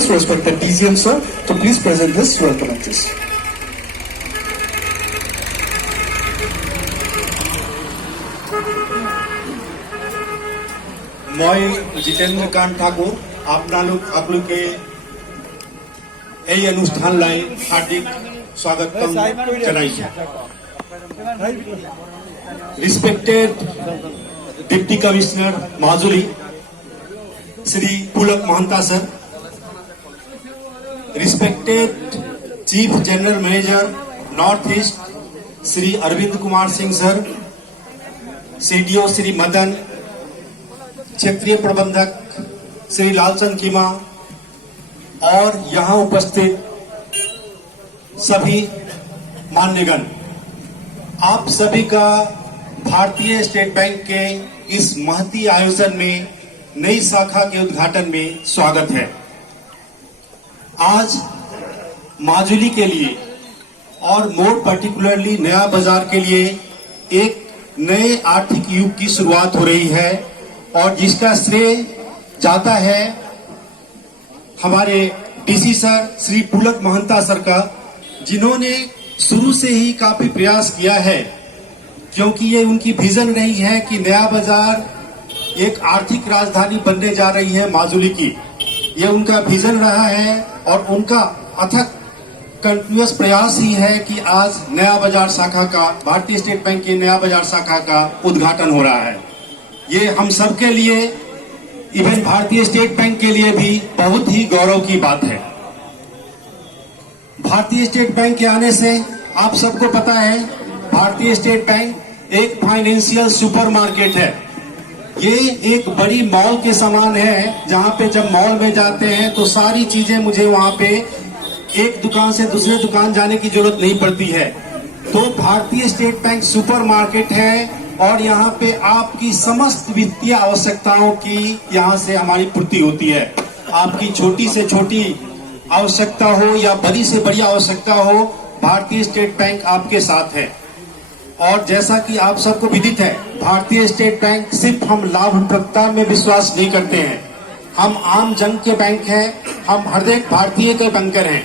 request respected DCM sir to please present his welcome address. মই জিতেন্দ্রকান্ত ঠাকুর আপনালোকে এই অনুষ্ঠানলাই হার্দিক স্বাগতম জানাইছো। Respected Deputy Commissioner Majuli, Sri Pulak Mahanta sir, respected Chief General Manager North East Sri Arvind Kumar Singh sir, CDO Sri Madan, क्षेत्रीय प्रबंधक श्री लालचंद कीमा और यहां उपस्थित सभी मान्यगण, आप सभी का भारतीय स्टेट बैंक के इस महती आयोजन में नई शाखा के उद्घाटन में स्वागत है। आज माजुली के लिए और मोर पर्टिकुलरली नया बाजार के लिए एक नए आर्थिक युग की शुरुआत हो रही है और जिसका श्रेय जाता है हमारे डीसी सर श्री पुलक महंता सर का, जिन्होंने शुरू से ही काफी प्रयास किया है, क्योंकि ये उनकी विजन रही है कि नया बाजार एक आर्थिक राजधानी बनने जा रही है माजुली की। ये उनका विजन रहा है और उनका अथक कंटिन्यूअस प्रयास ही है कि आज नया बाजार शाखा का, भारतीय स्टेट बैंक की नया बाजार शाखा का उद्घाटन हो रहा है। ये हम सब के लिए, इवन भारतीय स्टेट बैंक के लिए भी बहुत ही गौरव की बात है। भारतीय स्टेट बैंक के आने से आप सबको पता है, भारतीय स्टेट बैंक एक फाइनेंशियल सुपरमार्केट है। ये एक बड़ी मॉल के समान है, जहां पे जब मॉल में जाते हैं तो सारी चीजें मुझे वहां पे एक दुकान से दूसरे दुकान जाने की जरूरत नहीं पड़ती है। तो भारतीय स्टेट बैंक सुपरमार्केट है और यहाँ पे आपकी समस्त वित्तीय आवश्यकताओं की यहाँ से हमारी पूर्ति होती है। आपकी छोटी से छोटी आवश्यकता हो या बड़ी से बड़ी आवश्यकता हो, भारतीय स्टेट बैंक आपके साथ है। और जैसा कि आप सबको विदित है, भारतीय स्टेट बैंक सिर्फ हम लाभप्रदता में विश्वास नहीं करते हैं, हम आम जन के बैंक हैं, हम हर एक भारतीय के बैंकर हैं।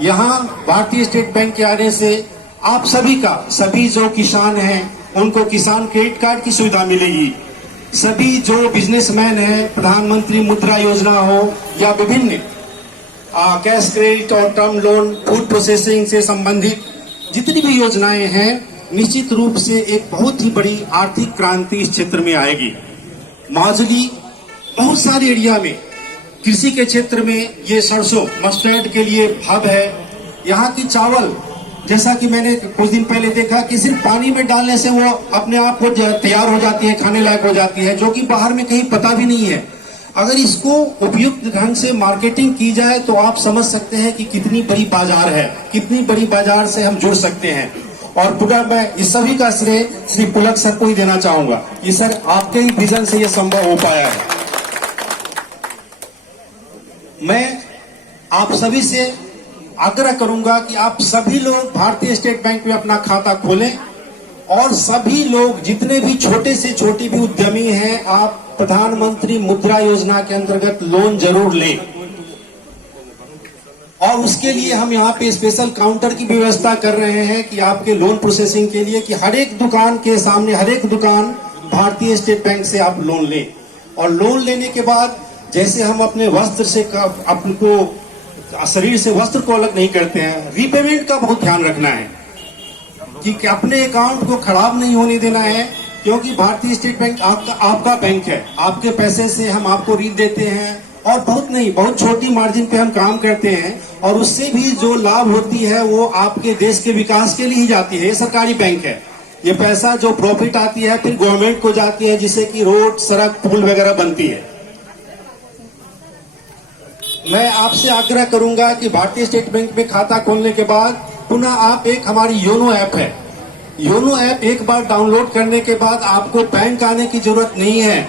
यहाँ भारतीय स्टेट बैंक के आने से आप सभी का, सभी जो किसान हैं उनको किसान क्रेडिट कार्ड की सुविधा मिलेगी। सभी जो बिजनेसमैन हैं, प्रधानमंत्री मुद्रा योजना हो या विभिन्न कैश क्रेडिट और टर्म लोन, फूड प्रोसेसिंग से संबंधित जितनी भी योजनाएं हैं, निश्चित रूप से एक बहुत ही बड़ी आर्थिक क्रांति इस क्षेत्र में आएगी। माजुली बहुत सारे एरिया में, कृषि के क्षेत्र में ये सरसों मस्टर्ड के लिए हब है। यहाँ की चावल, जैसा कि मैंने कुछ दिन पहले देखा कि सिर्फ पानी में डालने से वो अपने आप को तैयार हो जाती है, खाने लायक हो जाती है, जो कि बाहर में कहीं पता भी नहीं है। अगर इसको उपयुक्त ढंग से मार्केटिंग की जाए तो आप समझ सकते हैं कि कितनी बड़ी बाजार है, कितनी बड़ी बाजार से हम जुड़ सकते हैं। और पूरा मैं इस सभी का श्रेय श्री पुलक सर को ही देना चाहूंगा। ये सर आपके ही विजन से ये संभव हो पाया है। मैं आप सभी से आग्रह करूंगा कि आप सभी लोग भारतीय स्टेट बैंक में अपना खाता खोलें और सभी लोग जितने भी छोटे से छोटे भी उद्यमी हैं, आप प्रधानमंत्री मुद्रा योजना के अंतर्गत लोन जरूर लें। और उसके लिए हम यहाँ पे स्पेशल काउंटर की व्यवस्था कर रहे हैं कि आपके लोन प्रोसेसिंग के लिए, कि हर एक दुकान के सामने, हर एक दुकान भारतीय स्टेट बैंक से आप लोन लें। और लोन लेने के बाद जैसे हम अपने वस्त्र से अपने शरीर से वस्त्र को अलग नहीं करते हैं, रीपेमेंट का बहुत ध्यान रखना है कि अपने अकाउंट को खराब नहीं होने देना है, क्योंकि भारतीय स्टेट बैंक आपका बैंक है। आपके पैसे से हम आपको ऋण देते हैं और बहुत छोटी मार्जिन पे हम काम करते हैं, और उससे भी जो लाभ होती है वो आपके देश के विकास के लिए ही जाती है। ये सरकारी बैंक है, ये पैसा जो प्रॉफिट आती है फिर गवर्नमेंट को जाती है, जिससे कि रोड, सड़क, पुल वगैरह बनती है। मैं आपसे आग्रह करूंगा कि भारतीय स्टेट बैंक में खाता खोलने के बाद पुनः आप हमारी योनो ऐप है, योनो ऐप एक बार डाउनलोड करने के बाद आपको बैंक आने की जरूरत नहीं है।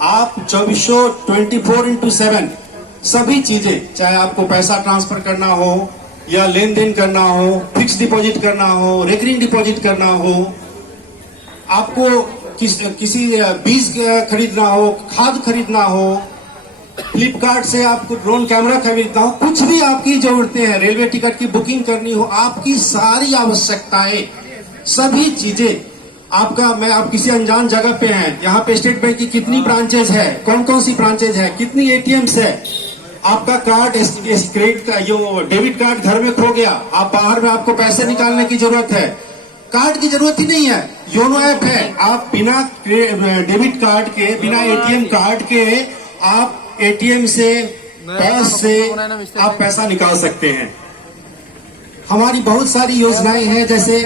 आप 24/7 सभी चीजें, चाहे आपको पैसा ट्रांसफर करना हो या लेन देन करना हो, फिक्स डिपॉजिट करना हो, रेकरिंग डिपॉजिट करना हो, आपको किसी बीज खरीदना हो, खाद खरीदना हो, फ्लिपकार्ट से आपको ड्रोन कैमरा खरीदता हूं, कुछ भी आपकी जरूरतें हैं, रेलवे टिकट की बुकिंग करनी हो, आपकी सारी आवश्यकताएं, सभी चीजें आपका, आप किसी अनजान जगह पे हैं, यहाँ पे स्टेट बैंक की कितनी ब्रांचेज है, कौन कौन सी ब्रांचेज है, कितनी एटीएम्स है, आपका कार्ड क्रेडिट का यो डेबिट कार्ड घर में खो गया, आप बाहर में आपको पैसे निकालने की जरूरत है, कार्ड की जरूरत ही नहीं है, योनो ऐप है, आप बिना डेबिट कार्ड के, बिना एटीएम कार्ड के आप एटीएम से, पैस से आप पैसा निकाल सकते हैं। हमारी बहुत सारी योजनाएं हैं, जैसे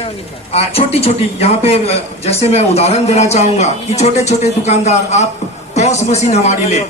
छोटी छोटी, यहाँ पे जैसे मैं उदाहरण देना चाहूंगा कि छोटे छोटे दुकानदार, आप पॉस मशीन हमारी ले,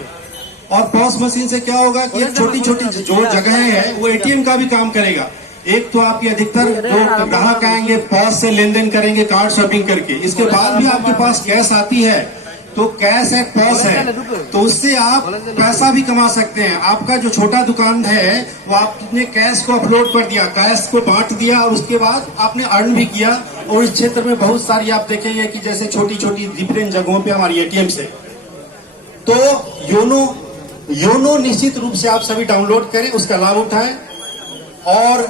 और पॉस मशीन से क्या होगा कि छोटी छोटी जो जगह है वो एटीएम का भी काम करेगा। एक तो आपकी अधिकतर जो ग्राहक आएंगे पॉस से लेन देन करेंगे कार्ड शॉपिंग करके, इसके बाद भी आपके पास कैश आती है तो कैश है, पॉस है, तो उससे आप पैसा भी कमा सकते हैं। आपका जो छोटा दुकान है वो आपने कैश को अपलोड कर दिया, कैश को बांट दिया और उसके बाद आपने अर्न भी किया। और इस क्षेत्र में बहुत सारी आप देखेंगे कि जैसे छोटी छोटी डिफरेंट जगहों पे हमारी एटीएम से, तो योनो निश्चित रूप से आप सभी डाउनलोड करें, उसका लाभ उठाएं। और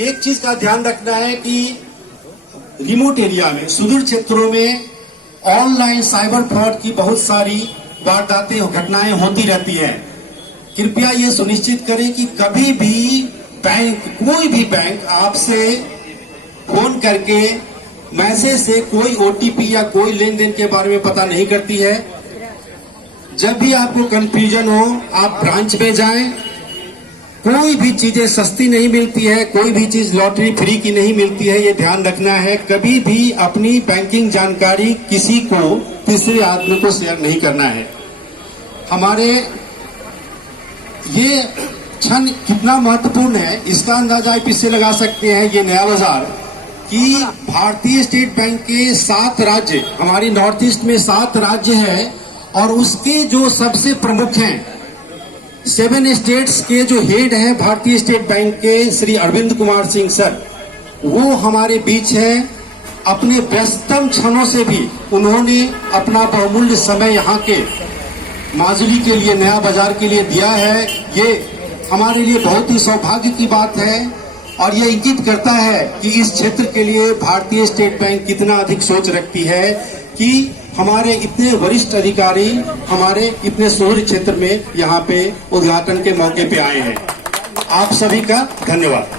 एक चीज का ध्यान रखना है कि रिमोट एरिया में, सुदूर क्षेत्रों में ऑनलाइन साइबर फ्रॉड की बहुत सारी वारदातें, घटनाएं होती रहती हैं। कृपया ये सुनिश्चित करें कि कभी भी बैंक, कोई भी बैंक आपसे फोन करके मैसेज से कोई ओटीपी या कोई लेन देन के बारे में पता नहीं करती है। जब भी आपको कंफ्यूजन हो आप ब्रांच में जाएं। कोई भी चीजें सस्ती नहीं मिलती है, कोई भी चीज लॉटरी फ्री की नहीं मिलती है, ये ध्यान रखना है। कभी भी अपनी बैंकिंग जानकारी किसी को, तीसरे आदमी को शेयर नहीं करना है। हमारे ये क्षण कितना महत्वपूर्ण है इसका अंदाजा आप इससे लगा सकते हैं, ये नया बाजार, कि भारतीय स्टेट बैंक के 7 राज्य, हमारी नॉर्थ ईस्ट में 7 राज्य है और उसके जो सबसे प्रमुख हैं, 7 स्टेट्स के जो हेड हैं भारतीय स्टेट बैंक के, श्री अरविंद कुमार सिंह सर, वो हमारे बीच हैं। अपने व्यस्तम क्षणों से भी उन्होंने अपना बहुमूल्य समय यहाँ के माजुली के लिए, नया बाजार के लिए दिया है। ये हमारे लिए बहुत ही सौभाग्य की बात है और ये इंगित करता है कि इस क्षेत्र के लिए भारतीय स्टेट बैंक कितना अधिक सोच रखती है कि हमारे इतने वरिष्ठ अधिकारी हमारे इतने शहरी क्षेत्र में यहाँ पे उद्घाटन के मौके पे आए हैं। आप सभी का धन्यवाद।